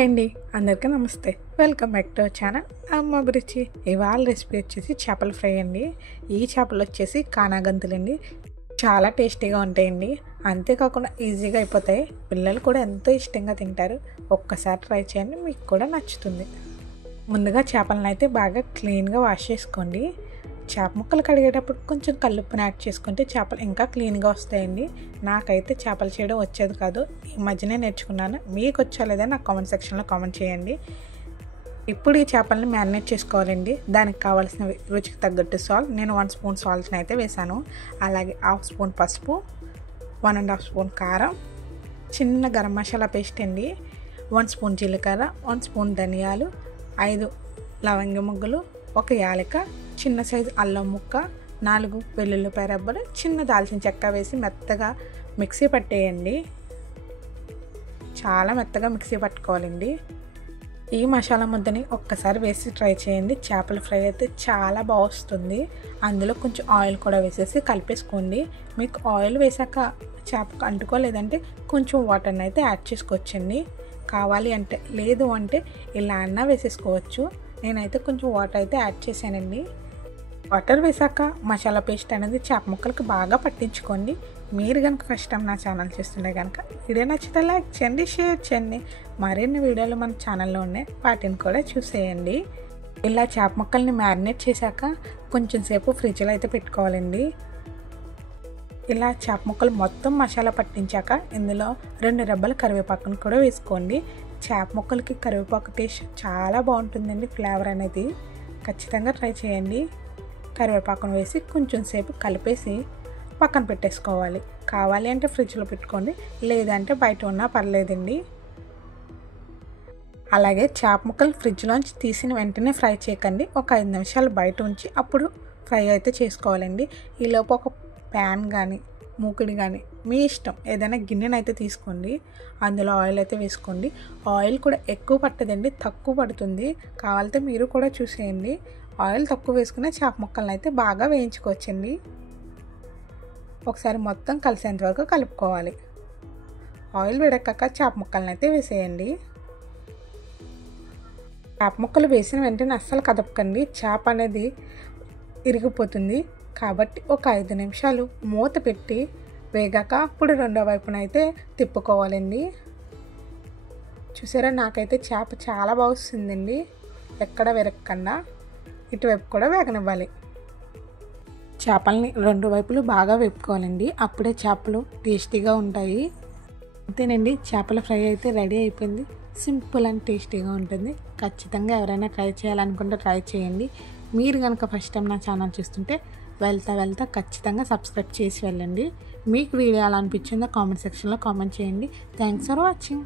Hi అండి, అందరికీ నమస్తే. Welcome back to our channel అమ్మ అభిరుచి. ఇవాళ రెసిపీ వచ్చేసి చేపల ఫ్రై అండి. ఈ చేపలు వచ్చేసి కానాగంతులండి. చాలా టేస్టీగా ఉంటాయండి. అంతేకాకుండా ఈజీగా అయిపోతాయి. పిల్లలు కూడా ఎంతో ఇష్టంగా తింటారు. ఒక్కసారి ట్రై చేయండి, మీకు కూడా నచ్చుతుంది. ముందుగా చేపలను అయితే బాగా క్లీన్గా వాష్ చేసుకోండి. చేప ముక్కలు కడిగేటప్పుడు కొంచెం కల్లుప్పుని యాడ్ చేసుకుంటే చేపలు ఇంకా క్లీన్గా వస్తాయండి. నాకైతే చేపలు చేయడం వచ్చేది కాదు, ఈ మధ్యనే నేర్చుకున్నాను. మీకు వచ్చా లేదా నాకు కామెంట్ సెక్షన్లో కామెంట్ చేయండి. ఇప్పుడు ఈ చేపలను మ్యారినేట్ చేసుకోవాలండి. దానికి కావాల్సిన రుచికి తగ్గట్టు సాల్ట్, నేను 1 స్పూన్ సాల్ట్ని అయితే వేసాను. అలాగే 1/2 స్పూన్ పసుపు, 1.5 స్పూన్ కారం, చిన్న గరం మసాలా పేస్ట్ అండి, 1 స్పూన్ జీలకర్ర, 1 స్పూన్ ధనియాలు, 5 లవంగ ముగ్గలు, 1 యాలక, చిన్న సైజు అల్లం ముక్క, 4 వెల్లుల్లిపాయ రబ్బలు, చిన్న దాల్చిన చెక్క వేసి మెత్తగా మిక్సీ పట్టేయండి. చాలా మెత్తగా మిక్సీ పట్టుకోవాలండి. ఈ మసాలా ముద్దని ఒక్కసారి వేసి ట్రై చేయండి. చేపల ఫ్రై అయితే చాలా బాగా వస్తుంది. అందులో కొంచెం ఆయిల్ కూడా వేసేసి కలిపేసుకోండి. మీకు ఆయిల్ వేసాక చేపకు అంటుకోలేదంటే కొంచెం వాటర్ని అయితే యాడ్ చేసుకోవచ్చండి. కావాలి అంటే, లేదు అంటే ఇలా అన్నా వేసేసుకోవచ్చు. నేనైతే కొంచెం వాటర్ అయితే యాడ్ చేశానండి. వాటర్ వేసాక మసాలా పేస్ట్ అనేది చేప ముక్కలకు బాగా పట్టించుకోండి. మీరు కనుక ఫస్ట్ టైం నా ఛానల్ చూస్తుంటే కనుక వీడియో నచ్చితే లైక్ చేయండి, షేర్ చేయండి. మరిన్ని వీడియోలు మన ఛానల్లో ఉన్నాయి, వాటిని కూడా చూసేయండి. ఇలా చేప ముక్కల్ని మ్యారినేట్ చేశాక కొంచెం సేపు ఫ్రిడ్జ్లో అయితే పెట్టుకోవాలండి. ఇలా చేప ముక్కలు మొత్తం మసాలా పట్టించాక ఇందులో 2 రెబ్బల కరివేపాకును కూడా వేసుకోండి. చేప ముక్కలకి కరివేపాకు టేస్ట్ చాలా బాగుంటుందండి. ఫ్లేవర్ అనేది ఖచ్చితంగా ట్రై చేయండి. కరివేపాకును వేసి కొంచెం సేపు కలిపేసి పక్కన పెట్టేసుకోవాలి. కావాలి అంటే ఫ్రిడ్జ్లో పెట్టుకోండి, లేదంటే బయట ఉన్నా పర్లేదండి. అలాగే చేప ముక్కలు ఫ్రిడ్జ్లోంచి తీసిన వెంటనే ఫ్రై చేయకండి. ఒక 5 నిమిషాలు బయట ఉంచి అప్పుడు ఫ్రై అయితే చేసుకోవాలండి. ఈలోపు ఒక ప్యాన్ కానీ మూకుడి కానీ మీ ఇష్టం ఏదైనా గిన్నెను అయితే తీసుకోండి. అందులో ఆయిల్ అయితే వేసుకోండి. ఆయిల్ కూడా ఎక్కువ పట్టదండి, తక్కువ పడుతుంది. కావాలంటే మీరు కూడా చూసేయండి. ఆయిల్ తక్కువ వేసుకునే చేప ముక్కలను అయితే బాగా వేయించుకోవచ్చండి. ఒకసారి మొత్తం కలిసేంత వరకు కలుపుకోవాలి. ఆయిల్ వేడెక్కాక చేప ముక్కలను అయితే వేసేయండి. చేప ముక్కలు వేసిన వెంటనే అస్సలు కదపకండి, చేప అనేది ఇరిగిపోతుంది. కాబట్టి ఒక 5 నిమిషాలు మూత పెట్టి వేగాక అప్పుడు రెండో వైపున అయితే తిప్పుకోవాలండి. చూసారా, నాకైతే చేప చాలా బాగా వస్తుందండి. ఎక్కడ విరగకుండా ఇటువైపు కూడా వేగనివ్వాలి. చేపల్ని 2 వైపులు బాగా వేపుకోవాలండి. అప్పుడే చేపలు టేస్టీగా ఉంటాయి. అంతేనండి, చేపల ఫ్రై అయితే రెడీ అయిపోయింది. సింపుల్ అండ్ టేస్టీగా ఉంటుంది. ఖచ్చితంగా ఎవరైనా ట్రై చేయాలనుకుంటే ట్రై చేయండి. మీరు కనుక ఫస్ట్ టైం నా ఛానల్ చూస్తుంటే వెళ్తా ఖచ్చితంగా సబ్స్క్రైబ్ చేసి వెళ్ళండి. మీకు వీడియో ఎలా అనిపించిందో కామెంట్ సెక్షన్లో కామెంట్ చేయండి. Thanks for watching.